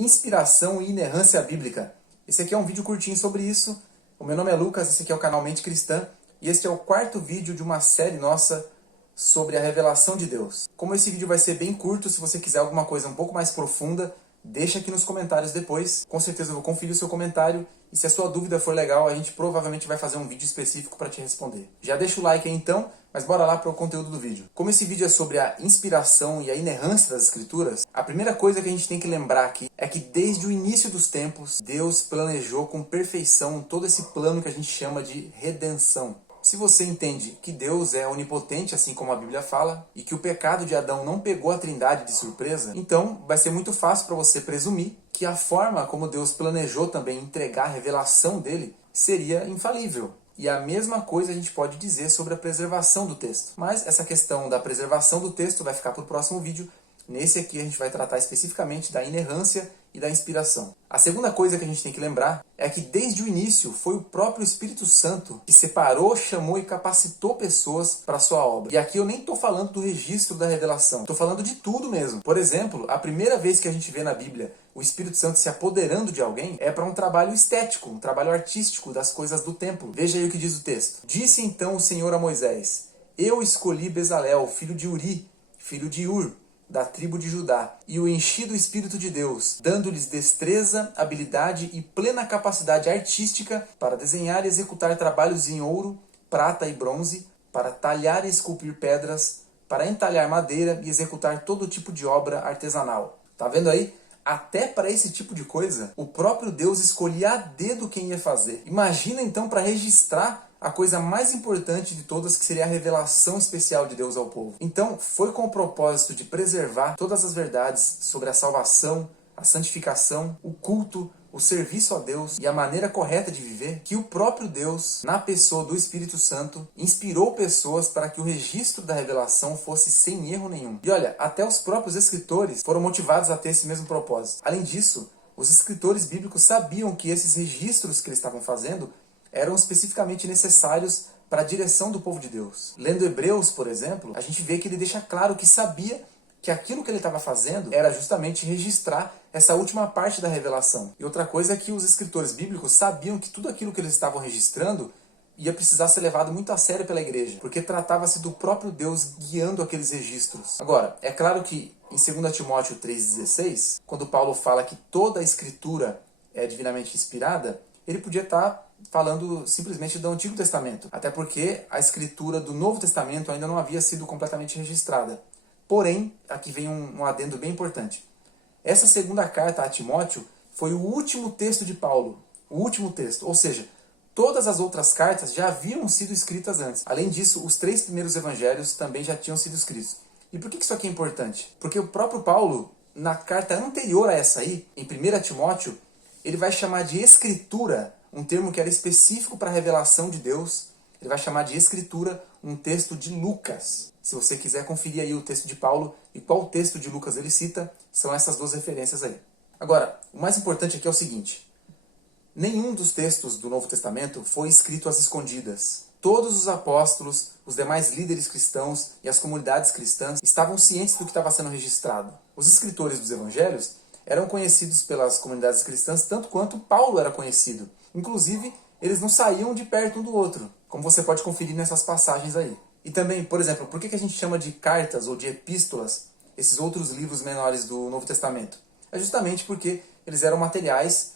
Inspiração e inerrância bíblica. Esse aqui é um vídeo curtinho sobre isso. O meu nome é Lucas, esse aqui é o canal Mente Cristã e este é o quarto vídeo de uma série nossa sobre a revelação de Deus. Como esse vídeo vai ser bem curto, se você quiser alguma coisa um pouco mais profunda, deixa aqui nos comentários depois. Com certeza eu vou conferir o seu comentário e se a sua dúvida for legal, a gente provavelmente vai fazer um vídeo específico para te responder. Já deixa o like aí então, mas bora lá para o conteúdo do vídeo. Como esse vídeo é sobre a inspiração e a inerrância das escrituras, a primeira coisa que a gente tem que lembrar aqui é que desde o início dos tempos, Deus planejou com perfeição todo esse plano que a gente chama de redenção. Se você entende que Deus é onipotente, assim como a Bíblia fala, e que o pecado de Adão não pegou a Trindade de surpresa, então vai ser muito fácil para você presumir que a forma como Deus planejou também entregar a revelação dele seria infalível. E a mesma coisa a gente pode dizer sobre a preservação do texto. Mas essa questão da preservação do texto vai ficar para o próximo vídeo. Nesse aqui a gente vai tratar especificamente da inerrância e da inspiração. A segunda coisa que a gente tem que lembrar é que desde o início foi o próprio Espírito Santo que separou, chamou e capacitou pessoas para a sua obra. E aqui eu nem estou falando do registro da revelação, estou falando de tudo mesmo. Por exemplo, a primeira vez que a gente vê na Bíblia o Espírito Santo se apoderando de alguém é para um trabalho estético, um trabalho artístico das coisas do templo. Veja aí o que diz o texto. Disse então o Senhor a Moisés: Eu escolhi Bezalel, filho de Uri, filho de Ur, da tribo de Judá, e o enchi do Espírito de Deus, dando-lhes destreza, habilidade e plena capacidade artística para desenhar e executar trabalhos em ouro, prata e bronze, para talhar e esculpir pedras, para entalhar madeira e executar todo tipo de obra artesanal. Tá vendo aí? Até para esse tipo de coisa, o próprio Deus escolhia a dedo quem ia fazer. Imagina então para registrar a coisa mais importante de todas, que seria a revelação especial de Deus ao povo. Então, foi com o propósito de preservar todas as verdades sobre a salvação, a santificação, o culto, o serviço a Deus e a maneira correta de viver, que o próprio Deus, na pessoa do Espírito Santo, inspirou pessoas para que o registro da revelação fosse sem erro nenhum. E olha, até os próprios escritores foram motivados a ter esse mesmo propósito. Além disso, os escritores bíblicos sabiam que esses registros que eles estavam fazendo eram especificamente necessários para a direção do povo de Deus. Lendo Hebreus, por exemplo, a gente vê que ele deixa claro que sabia que aquilo que ele estava fazendo era justamente registrar essa última parte da revelação. E outra coisa é que os escritores bíblicos sabiam que tudo aquilo que eles estavam registrando ia precisar ser levado muito a sério pela igreja, porque tratava-se do próprio Deus guiando aqueles registros. Agora, é claro que em 2 Timóteo 3,16, quando Paulo fala que toda a escritura é divinamente inspirada, ele podia estar falando simplesmente do Antigo Testamento, até porque a escritura do Novo Testamento ainda não havia sido completamente registrada. Porém, aqui vem um adendo bem importante. Essa segunda carta a Timóteo foi o último texto de Paulo, o último texto, ou seja, todas as outras cartas já haviam sido escritas antes. Além disso, os 3 primeiros evangelhos também já tinham sido escritos. E por que isso aqui é importante? Porque o próprio Paulo, na carta anterior a essa aí, em 1 Timóteo, ele vai chamar de escritura, um termo que era específico para a revelação de Deus. Ele vai chamar de escritura um texto de Lucas. Se você quiser conferir aí o texto de Paulo e qual texto de Lucas ele cita, são essas duas referências aí. Agora, o mais importante aqui é o seguinte: nenhum dos textos do Novo Testamento foi escrito às escondidas. Todos os apóstolos, os demais líderes cristãos e as comunidades cristãs estavam cientes do que estava sendo registrado. Os escritores dos evangelhos eram conhecidos pelas comunidades cristãs tanto quanto Paulo era conhecido. Inclusive, eles não saíam de perto um do outro, como você pode conferir nessas passagens aí. E também, por exemplo, por que a gente chama de cartas ou de epístolas esses outros livros menores do Novo Testamento? É justamente porque eles eram materiais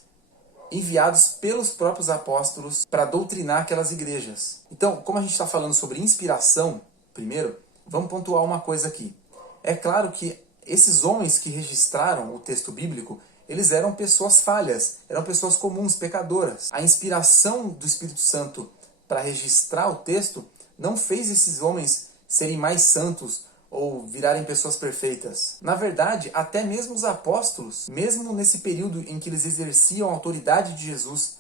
enviados pelos próprios apóstolos para doutrinar aquelas igrejas. Então, como a gente está falando sobre inspiração, primeiro, vamos pontuar uma coisa aqui. É claro que esses homens que registraram o texto bíblico, eles eram pessoas falhas, eram pessoas comuns, pecadoras. A inspiração do Espírito Santo para registrar o texto não fez esses homens serem mais santos ou virarem pessoas perfeitas. Na verdade, até mesmo os apóstolos, mesmo nesse período em que eles exerciam a autoridade de Jesus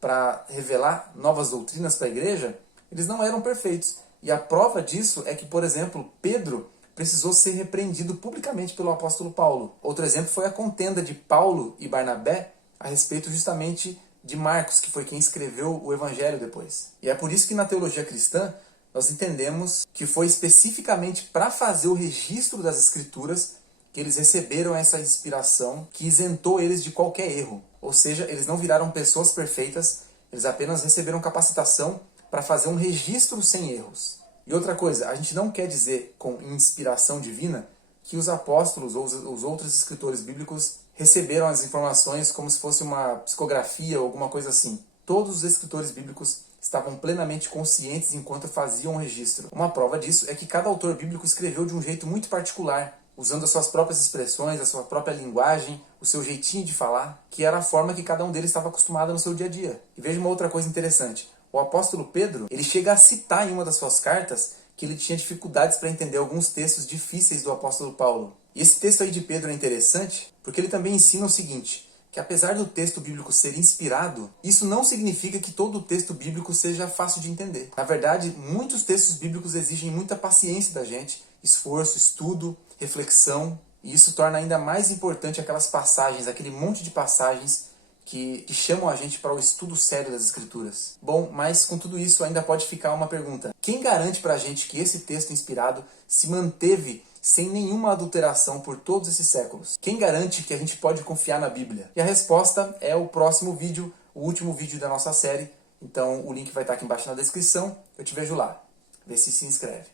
para revelar novas doutrinas para a igreja, eles não eram perfeitos. E a prova disso é que, por exemplo, Pedro precisou ser repreendido publicamente pelo apóstolo Paulo. Outro exemplo foi a contenda de Paulo e Barnabé a respeito justamente de Marcos, que foi quem escreveu o evangelho depois. E é por isso que na teologia cristã nós entendemos que foi especificamente para fazer o registro das escrituras que eles receberam essa inspiração que isentou eles de qualquer erro. Ou seja, eles não viraram pessoas perfeitas, eles apenas receberam capacitação para fazer um registro sem erros. E outra coisa, a gente não quer dizer com inspiração divina que os apóstolos ou os outros escritores bíblicos receberam as informações como se fosse uma psicografia ou alguma coisa assim. Todos os escritores bíblicos estavam plenamente conscientes enquanto faziam o registro. Uma prova disso é que cada autor bíblico escreveu de um jeito muito particular, usando as suas próprias expressões, a sua própria linguagem, o seu jeitinho de falar, que era a forma que cada um deles estava acostumado no seu dia a dia. E veja uma outra coisa interessante. O apóstolo Pedro, ele chega a citar em uma das suas cartas que ele tinha dificuldades para entender alguns textos difíceis do apóstolo Paulo. E esse texto aí de Pedro é interessante porque ele também ensina o seguinte, que apesar do texto bíblico ser inspirado, isso não significa que todo o texto bíblico seja fácil de entender. Na verdade, muitos textos bíblicos exigem muita paciência da gente, esforço, estudo, reflexão, e isso torna ainda mais importante aquelas passagens, aquele monte de passagens que chamam a gente para o estudo sério das Escrituras. Bom, mas com tudo isso ainda pode ficar uma pergunta. Quem garante para a gente que esse texto inspirado se manteve sem nenhuma adulteração por todos esses séculos? Quem garante que a gente pode confiar na Bíblia? E a resposta é o próximo vídeo, o último vídeo da nossa série. Então o link vai estar aqui embaixo na descrição. Eu te vejo lá. Vê se inscreve.